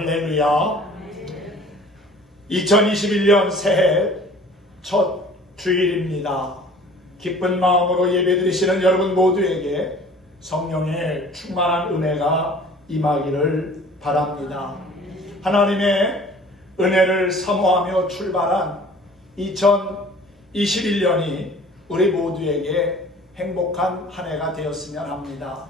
할렐루야. 2021년 새해 첫 주일입니다. 기쁜 마음으로 예배드리시는 여러분 모두에게 성령의 충만한 은혜가 임하기를 바랍니다. 하나님의 은혜를 사모하며 출발한 2021년이 우리 모두에게 행복한 한 해가 되었으면 합니다.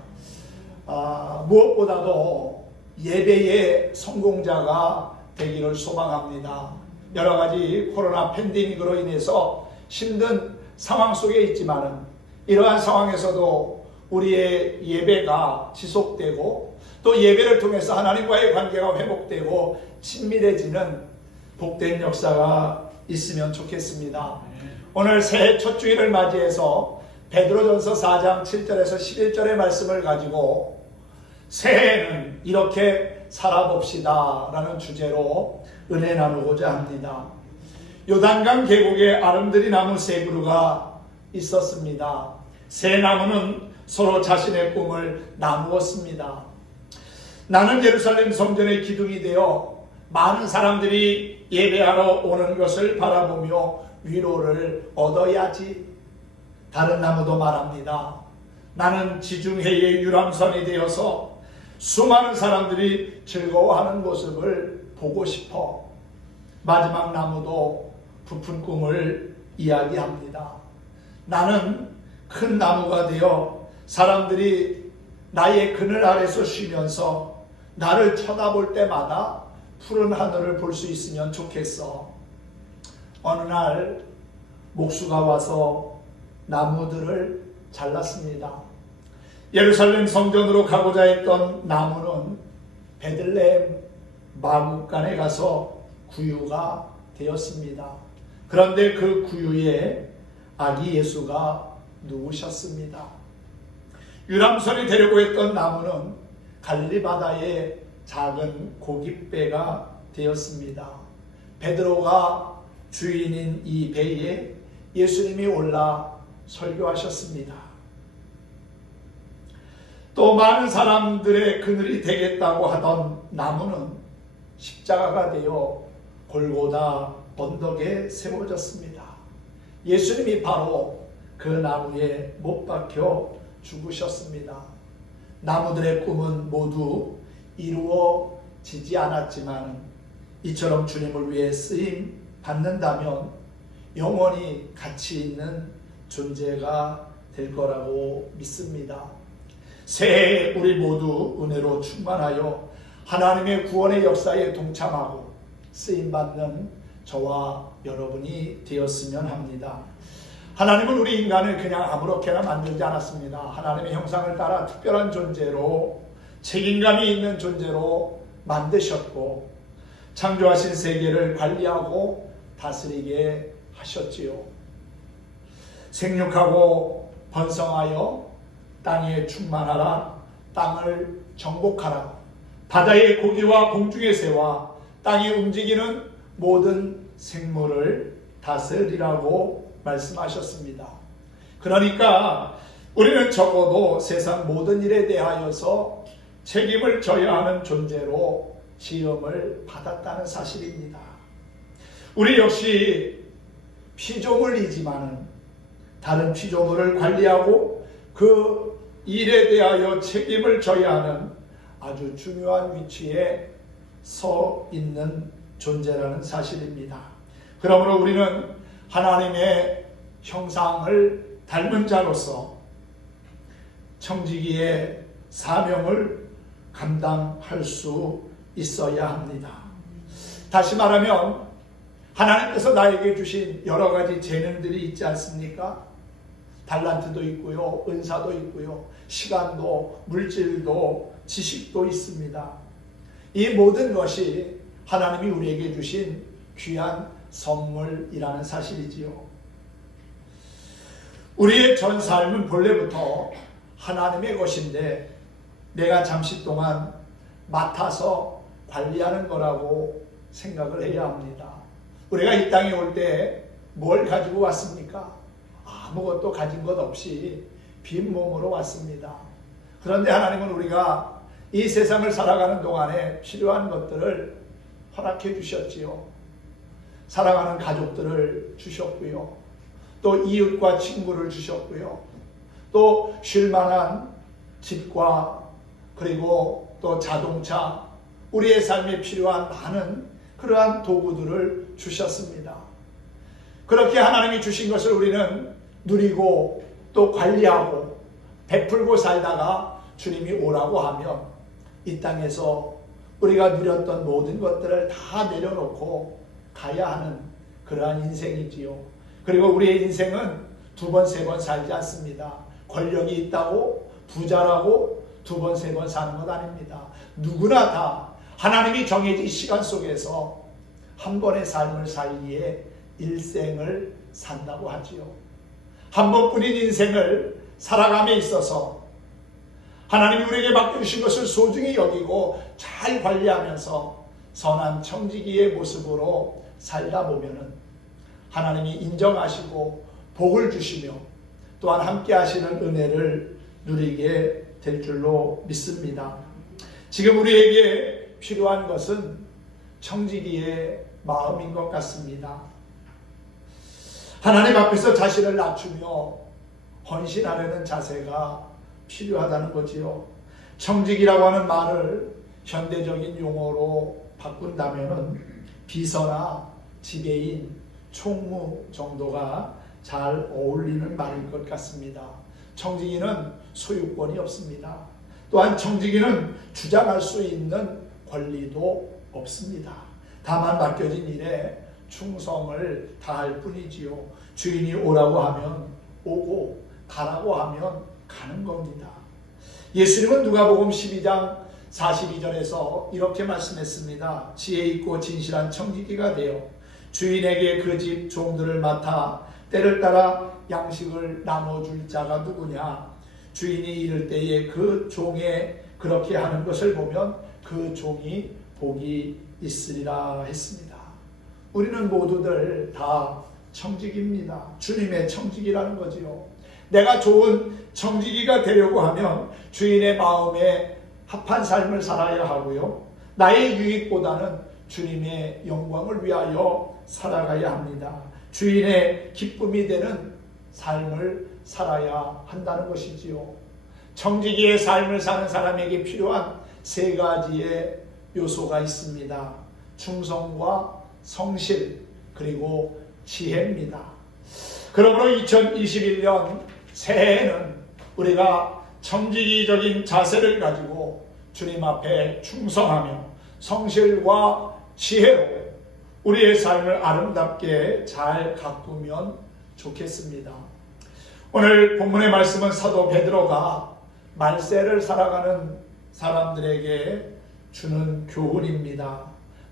무엇보다도 예배의 성공자가 되기를 소망합니다. 여러 가지 코로나 팬데믹으로 인해서 힘든 상황 속에 있지만은 이러한 상황에서도 우리의 예배가 지속되고 또 예배를 통해서 하나님과의 관계가 회복되고 친밀해지는 복된 역사가 있으면 좋겠습니다. 오늘 새해 첫 주일을 맞이해서 베드로전서 4장 7절에서 11절의 말씀을 가지고 새해에는 이렇게 살아봅시다 라는 주제로 은혜 나누고자 합니다. 요단강 계곡에 아름드리 나무 세 그루가 있었습니다. 세 나무는 서로 자신의 꿈을 나누었습니다. 나는 예루살렘 성전의 기둥이 되어 많은 사람들이 예배하러 오는 것을 바라보며 위로를 얻어야지. 다른 나무도 말합니다. 나는 지중해의 유람선이 되어서 수많은 사람들이 즐거워하는 모습을 보고 싶어. 마지막 나무도 부푼 꿈을 이야기합니다. 나는 큰 나무가 되어 사람들이 나의 그늘 아래서 쉬면서 나를 쳐다볼 때마다 푸른 하늘을 볼 수 있으면 좋겠어. 어느 날 목수가 와서 나무들을 잘랐습니다. 예루살렘 성전으로 가고자 했던 나무는 베들레헴 마구간에 가서 구유가 되었습니다. 그런데 그 구유에 아기 예수가 누우셨습니다. 유람선이 되려고 했던 나무는 갈릴리 바다의 작은 고깃배가 되었습니다. 베드로가 주인인 이 배에 예수님이 올라 설교하셨습니다. 또 많은 사람들의 그늘이 되겠다고 하던 나무는 십자가가 되어 골고다 언덕에 세워졌습니다. 예수님이 바로 그 나무에 못 박혀 죽으셨습니다. 나무들의 꿈은 모두 이루어지지 않았지만 이처럼 주님을 위해 쓰임 받는다면 영원히 가치 있는 존재가 될 거라고 믿습니다. 새해 우리 모두 은혜로 충만하여 하나님의 구원의 역사에 동참하고 쓰임받는 저와 여러분이 되었으면 합니다. 하나님은 우리 인간을 그냥 아무렇게나 만들지 않았습니다. 하나님의 형상을 따라 특별한 존재로 책임감이 있는 존재로 만드셨고 창조하신 세계를 관리하고 다스리게 하셨지요. 생육하고 번성하여 땅에 충만하라. 땅을 정복하라. 바다의 고기와 공중의 새와 땅에 움직이는 모든 생물을 다스리라고 말씀하셨습니다. 그러니까 우리는 적어도 세상 모든 일에 대하여서 책임을 져야 하는 존재로 지음을 받았다는 사실입니다. 우리 역시 피조물이지만 다른 피조물을 관리하고 그 일에 대하여 책임을 져야 하는 아주 중요한 위치에 서 있는 존재라는 사실입니다. 그러므로 우리는 하나님의 형상을 닮은 자로서 청지기의 사명을 감당할 수 있어야 합니다. 다시 말하면 하나님께서 나에게 주신 여러 가지 재능들이 있지 않습니까? 달란트도 있고요, 은사도 있고요, 시간도, 물질도, 지식도 있습니다. 이 모든 것이 하나님이 우리에게 주신 귀한 선물이라는 사실이지요. 우리의 전 삶은 본래부터 하나님의 것인데 내가 잠시 동안 맡아서 관리하는 거라고 생각을 해야 합니다. 우리가 이 땅에 올 때 뭘 가지고 왔습니까? 아무것도 가진 것 없이 빈 몸으로 왔습니다. 그런데 하나님은 우리가 이 세상을 살아가는 동안에 필요한 것들을 허락해 주셨지요. 사랑하는 가족들을 주셨고요. 또 이웃과 친구를 주셨고요. 또 쉴만한 집과 그리고 또 자동차, 우리의 삶에 필요한 많은 그러한 도구들을 주셨습니다. 그렇게 하나님이 주신 것을 우리는 누리고 또 관리하고 베풀고 살다가 주님이 오라고 하면 이 땅에서 우리가 누렸던 모든 것들을 다 내려놓고 가야 하는 그러한 인생이지요. 그리고 우리의 인생은 두 번, 세 번 살지 않습니다. 권력이 있다고 부자라고 두 번, 세 번 사는 것 아닙니다. 누구나 다 하나님이 정해진 시간 속에서 한 번의 삶을 살기에 일생을 산다고 하지요. 한 번뿐인 인생을 살아감에 있어서 하나님이 우리에게 맡겨주신 것을 소중히 여기고 잘 관리하면서 선한 청지기의 모습으로 살다 보면은 하나님이 인정하시고 복을 주시며 또한 함께 하시는 은혜를 누리게 될 줄로 믿습니다. 지금 우리에게 필요한 것은 청지기의 마음인 것 같습니다. 하나님 앞에서 자신을 낮추며 헌신하려는 자세가 필요하다는 거지요. 청지기라고 하는 말을 현대적인 용어로 바꾼다면은 비서나 지배인, 총무 정도가 잘 어울리는 말일 것 같습니다. 청지기는 소유권이 없습니다. 또한 청지기는 주장할 수 있는 권리도 없습니다. 다만 맡겨진 일에 충성을 다할 뿐이지요. 주인이 오라고 하면 오고 가라고 하면 가는 겁니다. 예수님은 누가복음 12장 42절에서 이렇게 말씀했습니다. 지혜 있고 진실한 청지기가 되어 주인에게 그 집 종들을 맡아 때를 따라 양식을 나눠줄 자가 누구냐. 주인이 이를 때에 그 종에 그렇게 하는 것을 보면 그 종이 복이 있으리라 했습니다. 우리는 모두들 다 청지기입니다. 주님의 청지기라는 거지요. 내가 좋은 청지기가 되려고 하면 주인의 마음에 합한 삶을 살아야 하고요. 나의 유익보다는 주님의 영광을 위하여 살아가야 합니다. 주인의 기쁨이 되는 삶을 살아야 한다는 것이지요. 청지기의 삶을 사는 사람에게 필요한 세 가지의 요소가 있습니다. 충성과 성실 그리고 지혜입니다. 그러므로 2021년 새해에는 우리가 청지기적인 자세를 가지고 주님 앞에 충성하며 성실과 지혜로 우리의 삶을 아름답게 잘 가꾸면 좋겠습니다. 오늘 본문의 말씀은 사도 베드로가 말세를 살아가는 사람들에게 주는 교훈입니다.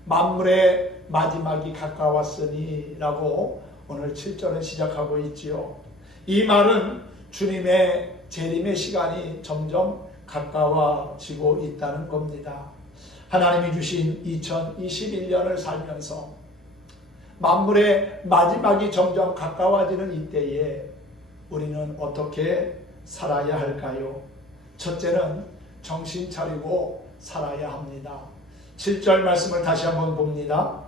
만물의 마지막이 가까웠으니 라고 오늘 7절에 시작하고 있지요. 이 말은 주님의 재림의 시간이 점점 가까워지고 있다는 겁니다. 하나님이 주신 2021년을 살면서 만물의 마지막이 점점 가까워지는 이때에 우리는 어떻게 살아야 할까요? 첫째는 정신 차리고 살아야 합니다. 7절 말씀을 다시 한번 봅니다.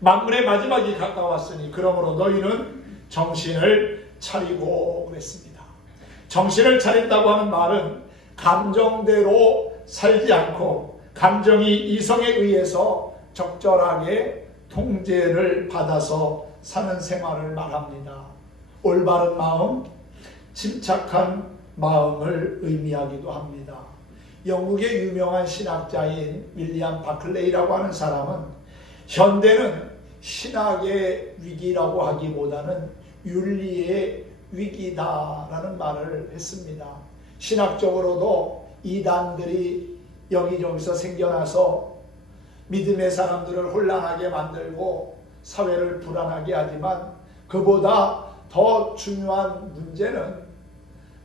만물의 마지막이 가까웠으니 그러므로 너희는 정신을 차리고 그랬습니다. 정신을 차린다고 하는 말은 감정대로 살지 않고 감정이 이성에 의해서 적절하게 통제를 받아서 사는 생활을 말합니다. 올바른 마음, 침착한 마음을 의미하기도 합니다. 영국의 유명한 신학자인 윌리엄 바클레이라고 하는 사람은 현대는 신학의 위기라고 하기보다는 윤리의 위기다라는 말을 했습니다. 신학적으로도 이단들이 여기저기서 생겨나서 믿음의 사람들을 혼란하게 만들고 사회를 불안하게 하지만 그보다 더 중요한 문제는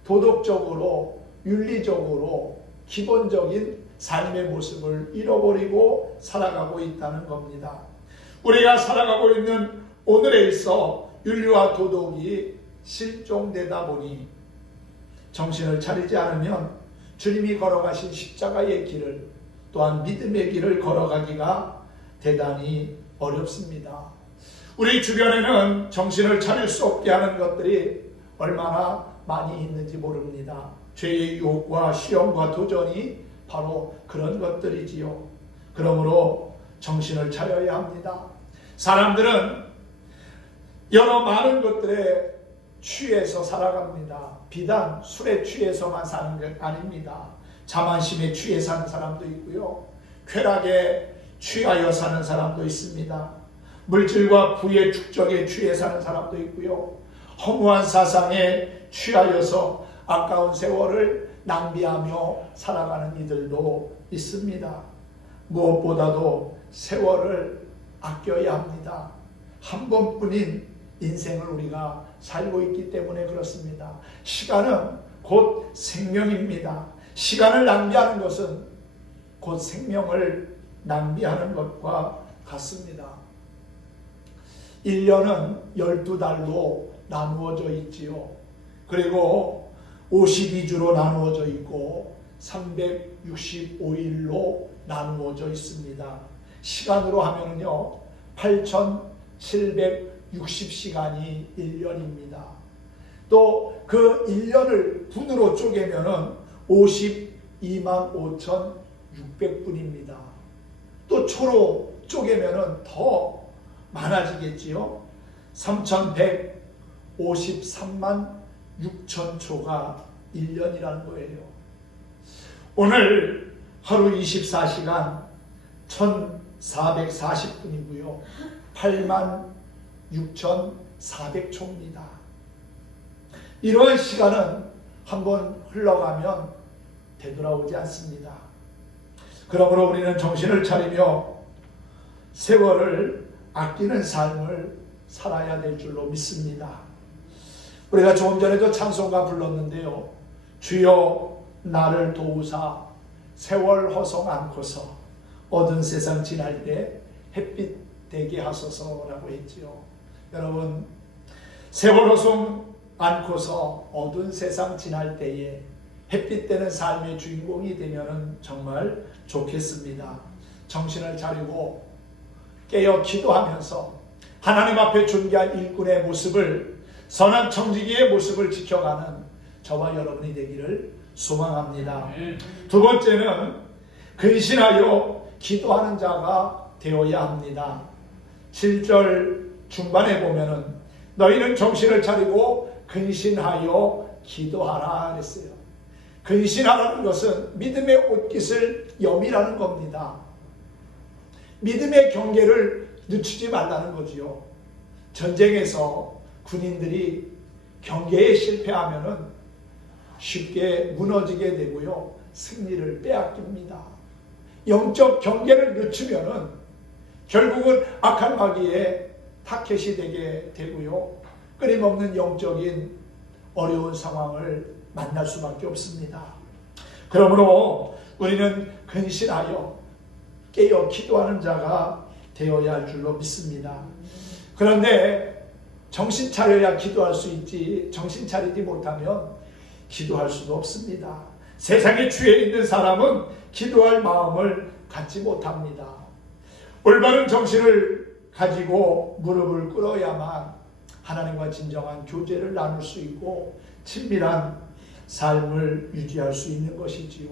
도덕적으로 윤리적으로 기본적인 삶의 모습을 잃어버리고 살아가고 있다는 겁니다. 우리가 살아가고 있는 오늘에 있어 윤리와 도덕이 실종되다 보니 정신을 차리지 않으면 주님이 걸어가신 십자가의 길을, 또한 믿음의 길을 걸어가기가 대단히 어렵습니다. 우리 주변에는 정신을 차릴 수 없게 하는 것들이 얼마나 많이 있는지 모릅니다. 죄의 유혹과 시험과 도전이 바로 그런 것들이지요. 그러므로 정신을 차려야 합니다. 사람들은 여러 많은 것들에 취해서 살아갑니다. 비단 술에 취해서만 사는 게 아닙니다. 자만심에 취해 사는 사람도 있고요. 쾌락에 취하여 사는 사람도 있습니다. 물질과 부의 축적에 취해 사는 사람도 있고요. 허무한 사상에 취하여서 아까운 세월을 낭비하며 살아가는 이들도 있습니다. 무엇보다도 세월을 아껴야 합니다. 한 번뿐인 인생을 우리가 살고 있기 때문에 그렇습니다. 시간은 곧 생명입니다. 시간을 낭비하는 것은 곧 생명을 낭비하는 것과 같습니다. 1년은 12달로 나누어져 있지요. 그리고 52주로 나누어져 있고 365일로 나누어져 있습니다. 시간으로 하면요 8760시간이 1년입니다. 또 그 1년을 분으로 쪼개면은 525,600분입니다. 또 초로 쪼개면은 더 많아지겠지요. 3153만 6천 초가 1년이라는 거예요. 오늘 하루 24시간 1440분이고요. 8만 6,400초입니다. 이러한 시간은 한번 흘러가면 되돌아오지 않습니다. 그러므로 우리는 정신을 차리며 세월을 아끼는 삶을 살아야 될 줄로 믿습니다. 우리가 조금 전에도 찬송가 불렀는데요. 주여 나를 도우사 세월 허송 않고서 어두운 세상 지날 때 햇빛 되게 하소서라고 했지요. 여러분 세월 허송 않고서 어두운 세상 지날 때에 햇빛 되는 삶의 주인공이 되면 정말 좋겠습니다. 정신을 차리고 깨어 기도하면서 하나님 앞에 존귀한 일꾼의 모습을, 선한 청지기의 모습을 지켜가는 저와 여러분이 되기를 소망합니다. 두 번째는 근신하여 기도하는 자가 되어야 합니다. 7절 중반에 보면은 너희는 정신을 차리고 근신하여 기도하라 그랬어요. 근신하라는 것은 믿음의 옷깃을 여미라는 겁니다. 믿음의 경계를 늦추지 말라는 거지요. 전쟁에서 군인들이 경계에 실패하면은 쉽게 무너지게 되고요. 승리를 빼앗깁니다. 영적 경계를 늦추면은 결국은 악한 마귀의 타켓이 되게 되고요. 끊임없는 영적인 어려운 상황을 만날 수밖에 없습니다. 그러므로 우리는 근신하여 깨어 기도하는 자가 되어야 할 줄로 믿습니다. 그런데 정신 차려야 기도할 수 있지 정신 차리지 못하면 기도할 수도 없습니다. 세상에 취해 있는 사람은 기도할 마음을 갖지 못합니다. 올바른 정신을 가지고 무릎을 꿇어야만 하나님과 진정한 교제를 나눌 수 있고 친밀한 삶을 유지할 수 있는 것이지요.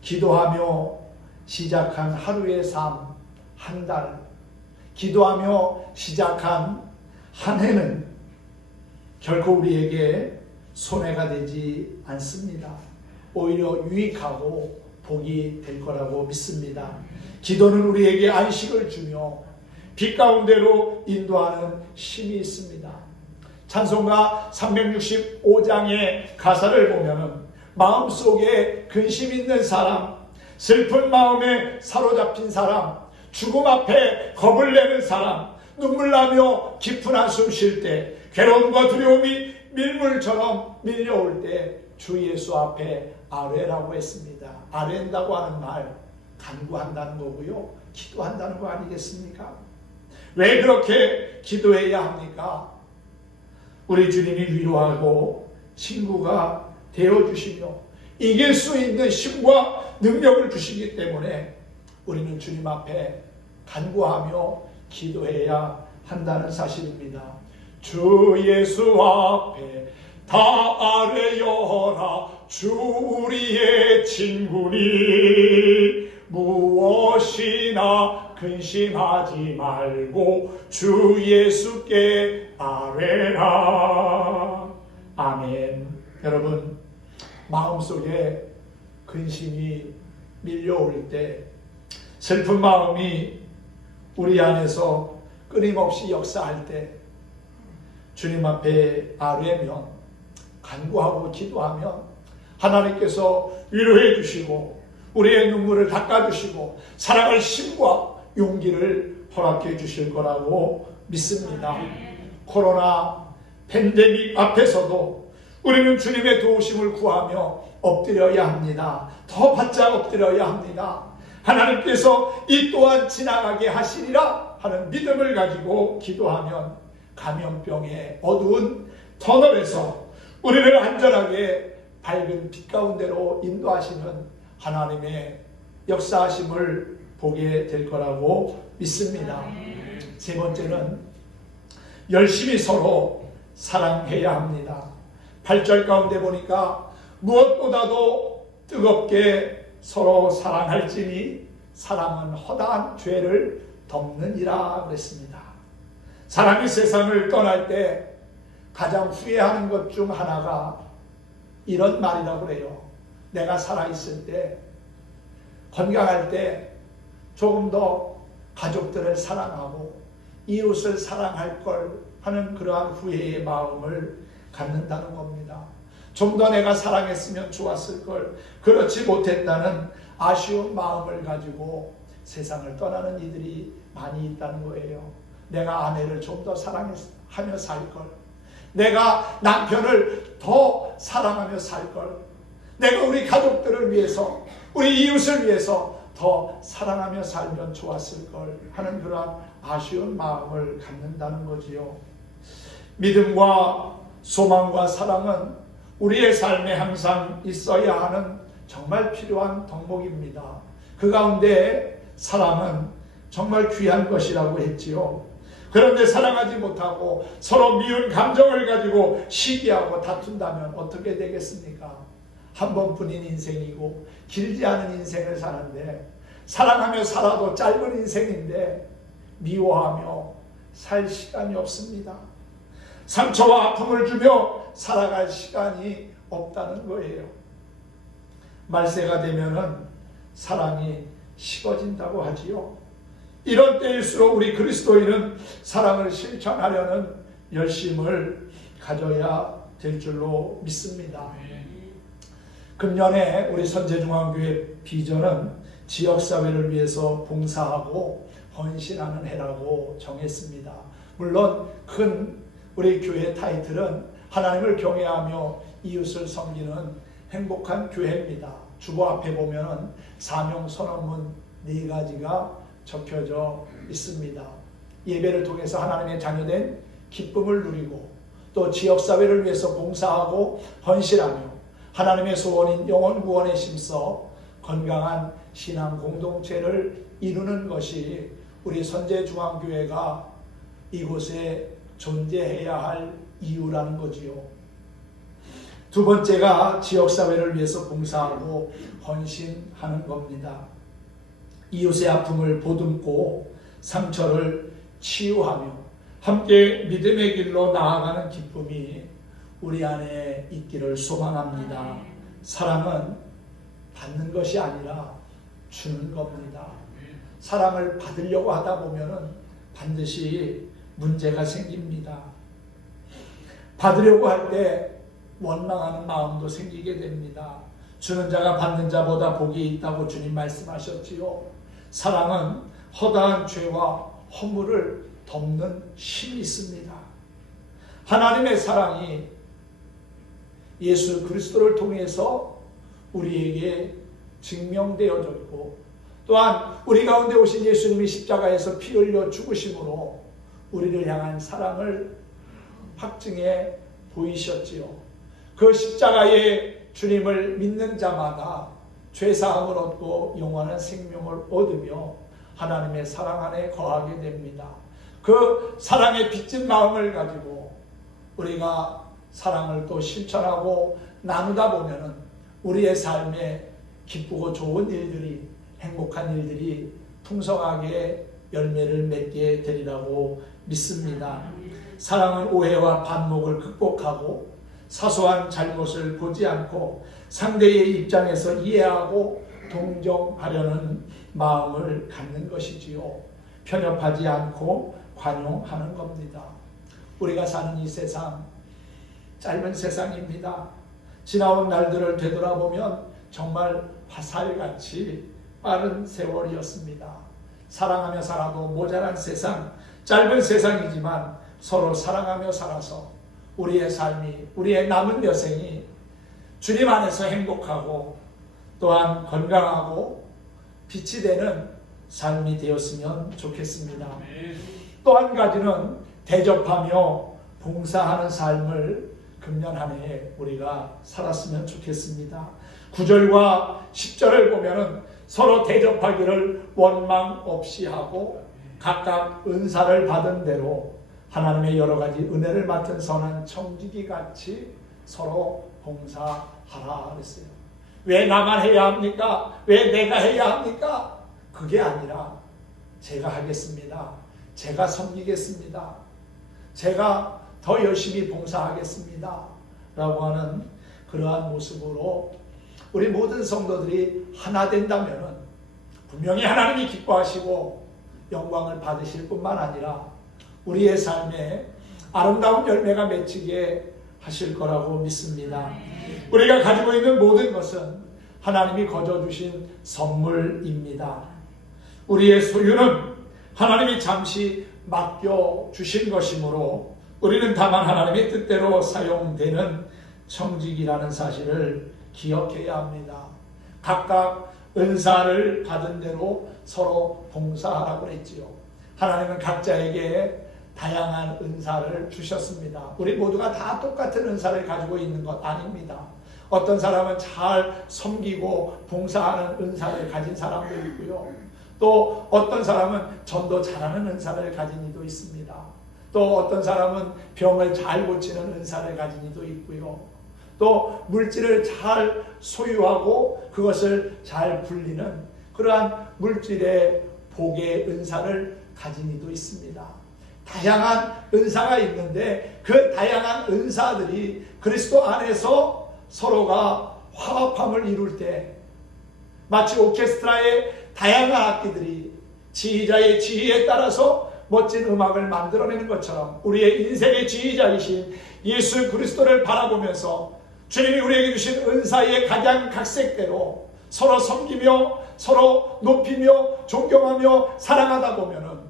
기도하며 시작한 하루의 삶, 한 달, 기도하며 시작한 한 해는 결코 우리에게 손해가 되지 않습니다. 오히려 유익하고 복이 될 거라고 믿습니다. 기도는 우리에게 안식을 주며 빛 가운데로 인도하는 힘이 있습니다. 찬송가 365장의 가사를 보면은 마음속에 근심 있는 사람, 슬픈 마음에 사로잡힌 사람, 죽음 앞에 겁을 내는 사람, 눈물 나며 깊은 한숨 쉴 때, 괴로움과 두려움이 밀물처럼 밀려올 때 주 예수 앞에 아뢰라고 했습니다. 아뢰는다고 하는 말, 간구한다는 거고요. 기도한다는 거 아니겠습니까? 왜 그렇게 기도해야 합니까? 우리 주님이 위로하고 친구가 되어주시며 이길 수 있는 힘과 능력을 주시기 때문에 우리는 주님 앞에 간구하며 기도해야 한다는 사실입니다. 주 예수 앞에 다 아뢰어라. 주 우리의 친구니 무엇이나 근심하지 말고 주 예수께 아뢰라. 아멘. 여러분, 마음속에 근심이 밀려올 때, 슬픈 마음이 우리 안에서 끊임없이 역사할 때 주님 앞에 아뢰면, 간구하고 기도하면 하나님께서 위로해 주시고 우리의 눈물을 닦아주시고 사랑할 힘과 용기를 허락해 주실 거라고 믿습니다. 코로나 팬데믹 앞에서도 우리는 주님의 도우심을 구하며 엎드려야 합니다. 더 바짝 엎드려야 합니다. 하나님께서 이 또한 지나가게 하시리라 하는 믿음을 가지고 기도하면 감염병의 어두운 터널에서 우리를 안전하게 밝은 빛 가운데로 인도하시는 하나님의 역사하심을 보게 될 거라고 믿습니다. 세 번째는 열심히 서로 사랑해야 합니다. 8절 가운데 보니까 무엇보다도 뜨겁게 서로 사랑할지니 사랑은 허다한 죄를 덮느니라 그랬습니다. 사람이 세상을 떠날 때 가장 후회하는 것 중 하나가 이런 말이라고 그래요. 내가 살아있을 때, 건강할 때 조금 더 가족들을 사랑하고 이웃을 사랑할 걸 하는 그러한 후회의 마음을 갖는다는 겁니다. 좀 더 내가 사랑했으면 좋았을 걸, 그렇지 못했다는 아쉬운 마음을 가지고 세상을 떠나는 이들이 많이 있다는 거예요. 내가 아내를 좀 더 사랑하며 살 걸, 내가 남편을 더 사랑하며 살 걸, 내가 우리 가족들을 위해서, 우리 이웃을 위해서 더 사랑하며 살면 좋았을 걸 하는 그러한 아쉬운 마음을 갖는다는 거지요. 믿음과 소망과 사랑은 우리의 삶에 항상 있어야 하는 정말 필요한 덕목입니다. 그 가운데 사랑은 정말 귀한 것이라고 했지요. 그런데 사랑하지 못하고 서로 미운 감정을 가지고 시기하고 다툰다면 어떻게 되겠습니까? 한 번뿐인 인생이고 길지 않은 인생을 사는데, 사랑하며 살아도 짧은 인생인데 미워하며 살 시간이 없습니다. 상처와 아픔을 주며 살아갈 시간이 없다는 거예요. 말세가 되면은 사랑이 식어진다고 하지요. 이런 때일수록 우리 그리스도인은 사랑을 실천하려는 열심을 가져야 될 줄로 믿습니다. 금년에 우리 선제중앙교회 비전은 지역사회를 위해서 봉사하고 헌신하는 해라고 정했습니다. 물론 큰 우리 교회 타이틀은 하나님을 경외하며 이웃을 섬기는 행복한 교회입니다. 주보 앞에 보면 사명 선언문 4가지가 적혀져 있습니다. 예배를 통해서 하나님의 자녀된 기쁨을 누리고, 또 지역사회를 위해서 봉사하고 헌신하며 하나님의 소원인 영혼 구원에 힘써 건강한 신앙 공동체를 이루는 것이 우리 선제중앙교회가 이곳에 존재해야 할 이유라는 거지요. 두 번째가 지역사회를 위해서 봉사하고 헌신하는 겁니다. 이웃의 아픔을 보듬고 상처를 치유하며 함께 믿음의 길로 나아가는 기쁨이 우리 안에 있기를 소망합니다. 사랑은 받는 것이 아니라 주는 겁니다. 사랑을 받으려고 하다 보면은 반드시 문제가 생깁니다. 받으려고 할 때 원망하는 마음도 생기게 됩니다. 주는 자가 받는 자보다 복이 있다고 주님 말씀하셨지요. 사랑은 허다한 죄와 허물을 덮는 힘이 있습니다. 하나님의 사랑이 예수 그리스도를 통해서 우리에게 증명되어졌고, 또한 우리 가운데 오신 예수님이 십자가에서 피 흘려 죽으심으로 우리를 향한 사랑을 확증해 보이셨지요. 그 십자가의 주님을 믿는 자마다 죄사함을 얻고 영원한 생명을 얻으며 하나님의 사랑 안에 거하게 됩니다. 그 사랑의 빚진 마음을 가지고 우리가 사랑을 또 실천하고 나누다 보면은 우리의 삶에 기쁘고 좋은 일들이, 행복한 일들이 풍성하게 열매를 맺게 되리라고 믿습니다. 사랑은 오해와 반목을 극복하고 사소한 잘못을 보지 않고 상대의 입장에서 이해하고 동정하려는 마음을 갖는 것이지요. 편협하지 않고 관용하는 겁니다. 우리가 사는 이 세상, 짧은 세상입니다. 지나온 날들을 되돌아보면 정말 화살같이 빠른 세월이었습니다. 사랑하며 살아도 모자란 세상, 짧은 세상이지만 서로 사랑하며 살아서 우리의 삶이, 우리의 남은 여생이 주님 안에서 행복하고 또한 건강하고 빛이 되는 삶이 되었으면 좋겠습니다. 또 한 가지는 대접하며 봉사하는 삶을 금년 한 해 우리가 살았으면 좋겠습니다. 9절과 10절을 보면은 서로 대접하기를 원망 없이 하고 각각 은사를 받은 대로 하나님의 여러 가지 은혜를 맡은 선한 청지기 같이 서로 봉사하라 그랬어요. 왜 나만 해야 합니까? 왜 내가 해야 합니까? 그게 아니라 제가 하겠습니다. 제가 섬기겠습니다. 제가 더 열심히 봉사하겠습니다. 라고 하는 그러한 모습으로 우리 모든 성도들이 하나 된다면 분명히 하나님이 기뻐하시고 영광을 받으실 뿐만 아니라 우리의 삶에 아름다운 열매가 맺히게 하실 거라고 믿습니다. 우리가 가지고 있는 모든 것은 하나님이 거저주신 선물입니다. 우리의 소유는 하나님이 잠시 맡겨주신 것이므로 우리는 다만 하나님의 뜻대로 사용되는 청직이라는 사실을 기억해야 합니다. 각각 은사를 받은 대로 서로 봉사하라고 했지요. 하나님은 각자에게 다양한 은사를 주셨습니다. 우리 모두가 다 똑같은 은사를 가지고 있는 것 아닙니다. 어떤 사람은 잘 섬기고 봉사하는 은사를 가진 사람도 있고요. 또 어떤 사람은 전도 잘하는 은사를 가진 이도 있습니다. 또 어떤 사람은 병을 잘 고치는 은사를 가진 이도 있고요. 또 물질을 잘 소유하고 그것을 잘 불리는 그러한 물질의 복의 은사를 가진 이도 있습니다. 다양한 은사가 있는데 그 다양한 은사들이 그리스도 안에서 서로가 화합함을 이룰 때 마치 오케스트라의 다양한 악기들이 지휘자의 지휘에 따라서 멋진 음악을 만들어내는 것처럼 우리의 인생의 지휘자이신 예수 그리스도를 바라보면서 주님이 우리에게 주신 은사의 가장 각색대로 서로 섬기며 서로 높이며 존경하며 사랑하다 보면은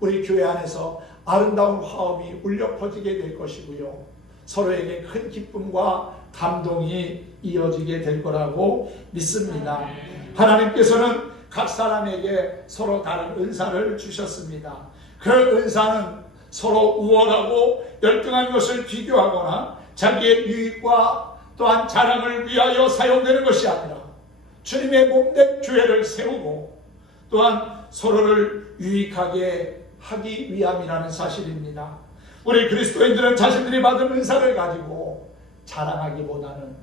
우리 교회 안에서 아름다운 화음이 울려 퍼지게 될 것이고요. 서로에게 큰 기쁨과 감동이 이어지게 될 거라고 믿습니다. 하나님께서는 각 사람에게 서로 다른 은사를 주셨습니다. 그 은사는 서로 우월하고 열등한 것을 비교하거나 자기의 유익과 또한 자랑을 위하여 사용되는 것이 아니라 주님의 몸된 교회를 세우고 또한 서로를 유익하게 하기 위함이라는 사실입니다. 우리 그리스도인들은 자신들이 받은 은사를 가지고 자랑하기보다는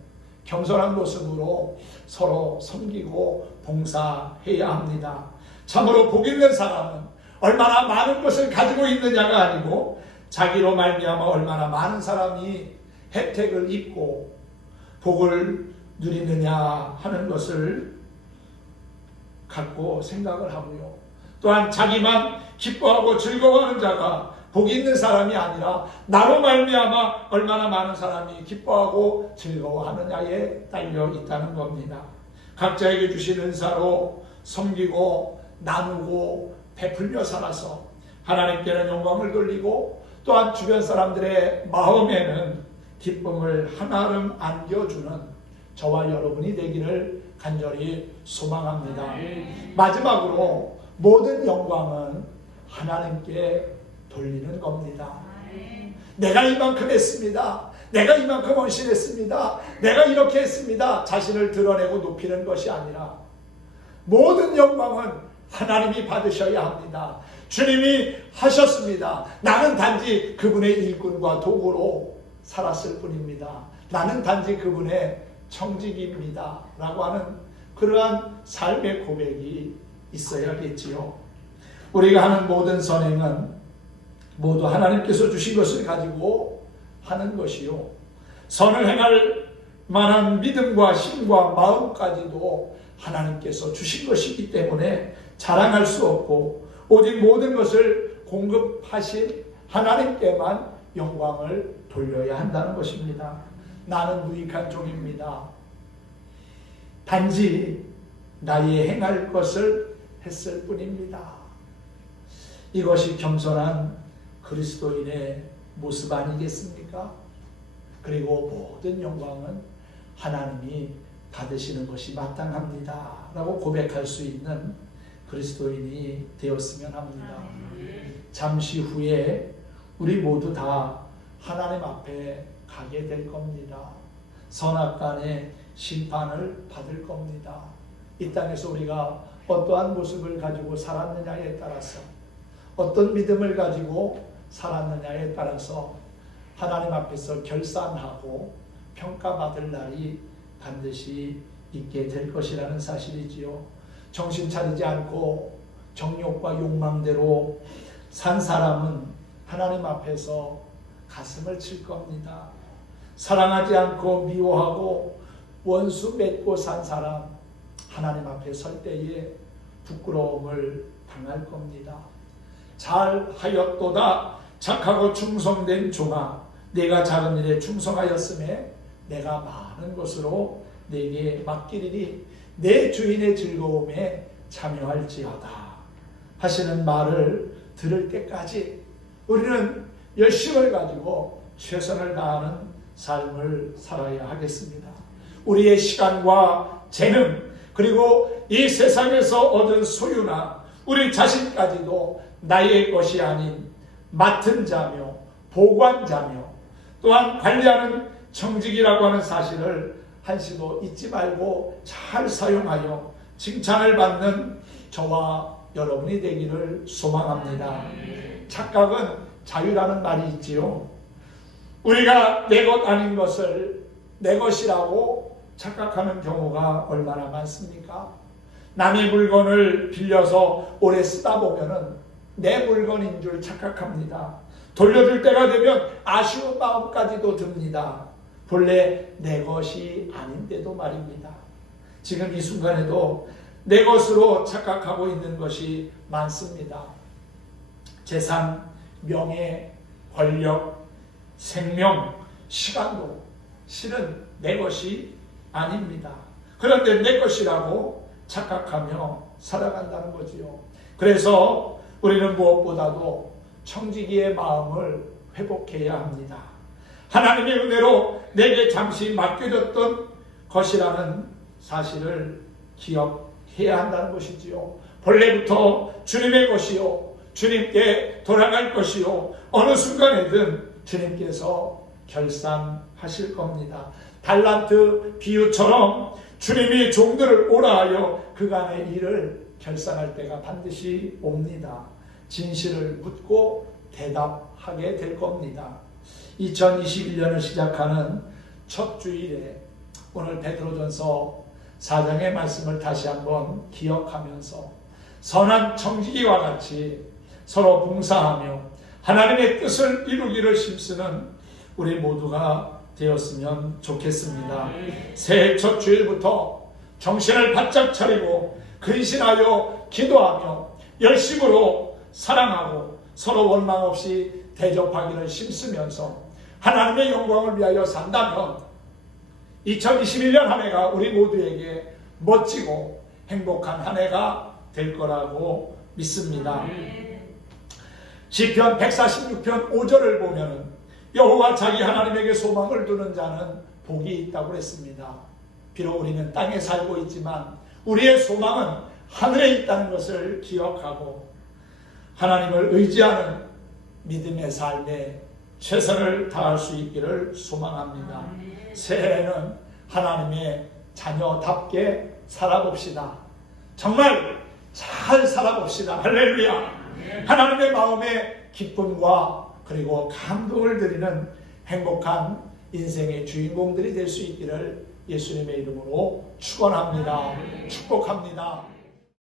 겸손한 모습으로 서로 섬기고 봉사해야 합니다. 참으로 복 있는 사람은 얼마나 많은 것을 가지고 있느냐가 아니고 자기로 말미암아 얼마나 많은 사람이 혜택을 입고 복을 누리느냐 하는 것을 갖고 생각을 하고요. 또한 자기만 기뻐하고 즐거워하는 자가 복이 있는 사람이 아니라 나로 말미암아 얼마나 많은 사람이 기뻐하고 즐거워하느냐에 딸려 있다는 겁니다. 각자에게 주신 은사로 섬기고 나누고 베풀며 살아서 하나님께는 영광을 돌리고 또한 주변 사람들의 마음에는 기쁨을 한아름 안겨주는 저와 여러분이 되기를 간절히 소망합니다. 마지막으로 모든 영광은 하나님께 돌리는 겁니다. 내가 이만큼 했습니다. 내가 이만큼 헌신했습니다, 내가 이렇게 했습니다, 자신을 드러내고 높이는 것이 아니라 모든 영광은 하나님이 받으셔야 합니다. 주님이 하셨습니다. 나는 단지 그분의 일꾼과 도구로 살았을 뿐입니다. 나는 단지 그분의 청지기입니다 라고 하는 그러한 삶의 고백이 있어야겠지요. 우리가 하는 모든 선행은 모두 하나님께서 주신 것을 가지고 하는 것이요, 선을 행할 만한 믿음과 힘과 마음까지도 하나님께서 주신 것이기 때문에 자랑할 수 없고 오직 모든 것을 공급하신 하나님께만 영광을 돌려야 한다는 것입니다. 나는 무익한 종입니다. 단지 나의 행할 것을 했을 뿐입니다. 이것이 겸손한 그리스도인의 모습 아니겠습니까? 그리고 모든 영광은 하나님이 받으시는 것이 마땅합니다 라고 고백할 수 있는 그리스도인이 되었으면 합니다. 잠시 후에 우리 모두 다 하나님 앞에 가게 될 겁니다. 선악간의 심판을 받을 겁니다. 이 땅에서 우리가 어떠한 모습을 가지고 살았느냐에 따라서, 어떤 믿음을 가지고 살았느냐에 따라서 하나님 앞에서 결산하고 평가받을 날이 반드시 있게 될 것이라는 사실이지요. 정신 차리지 않고 정욕과 욕망대로 산 사람은 하나님 앞에서 가슴을 칠 겁니다. 사랑하지 않고 미워하고 원수 맺고 산 사람, 하나님 앞에 설 때에 부끄러움을 당할 겁니다. 잘하였도다 착하고 충성된 종아, 내가 작은 일에 충성하였음에 내가 많은 것으로 내게 맡기리니 내 주인의 즐거움에 참여할지어다 하시는 말을 들을 때까지 우리는 열심을 가지고 최선을 다하는 삶을 살아야 하겠습니다. 우리의 시간과 재능, 그리고 이 세상에서 얻은 소유나 우리 자신까지도 나의 것이 아닌 맡은 자며 보관자며 또한 관리하는 청직이라고 하는 사실을 한시도 잊지 말고 잘 사용하여 칭찬을 받는 저와 여러분이 되기를 소망합니다. 착각은 자유라는 말이 있지요. 우리가 내 것 아닌 것을 내 것이라고 착각하는 경우가 얼마나 많습니까? 남의 물건을 빌려서 오래 쓰다 보면은 내 물건인 줄 착각합니다. 돌려줄 때가 되면 아쉬운 마음까지도 듭니다. 본래 내 것이 아닌데도 말입니다. 지금 이 순간에도 내 것으로 착각하고 있는 것이 많습니다. 재산, 명예, 권력, 생명, 시간도 실은 내 것이 아닙니다. 그런데 내 것이라고 착각하며 살아간다는 거지요. 그래서 우리는 무엇보다도 청지기의 마음을 회복해야 합니다. 하나님의 은혜로 내게 잠시 맡겨졌던 것이라는 사실을 기억해야 한다는 것이지요. 본래부터 주님의 것이요, 주님께 돌아갈 것이요, 어느 순간에든 주님께서 결산하실 겁니다. 달란트 비유처럼 주님이 종들을 오라 하여 그간의 일을 결산할 때가 반드시 옵니다. 진실을 묻고 대답하게 될 겁니다. 2021년을 시작하는 첫 주일에 오늘 베드로전서 4장의 말씀을 다시 한번 기억하면서 선한 청지기와 같이 서로 봉사하며 하나님의 뜻을 이루기를 힘쓰는 우리 모두가 되었으면 좋겠습니다. 새해 첫 주일부터 정신을 바짝 차리고 근신하여 기도하며 열심으로 사랑하고 서로 원망 없이 대접하기를 힘쓰면서 하나님의 영광을 위하여 산다면 2021년 한 해가 우리 모두에게 멋지고 행복한 한 해가 될 거라고 믿습니다. 시편 146편 5절을 보면은 여호와 자기 하나님에게 소망을 두는 자는 복이 있다고 했습니다. 비록 우리는 땅에 살고 있지만 우리의 소망은 하늘에 있다는 것을 기억하고 하나님을 의지하는 믿음의 삶에 최선을 다할 수 있기를 소망합니다. 새해에는 하나님의 자녀답게 살아봅시다. 정말 잘 살아봅시다. 할렐루야. 하나님의 마음에 기쁨과 그리고 감동을 드리는 행복한 인생의 주인공들이 될 수 있기를 예수님의 이름으로 축원합니다. 축복합니다.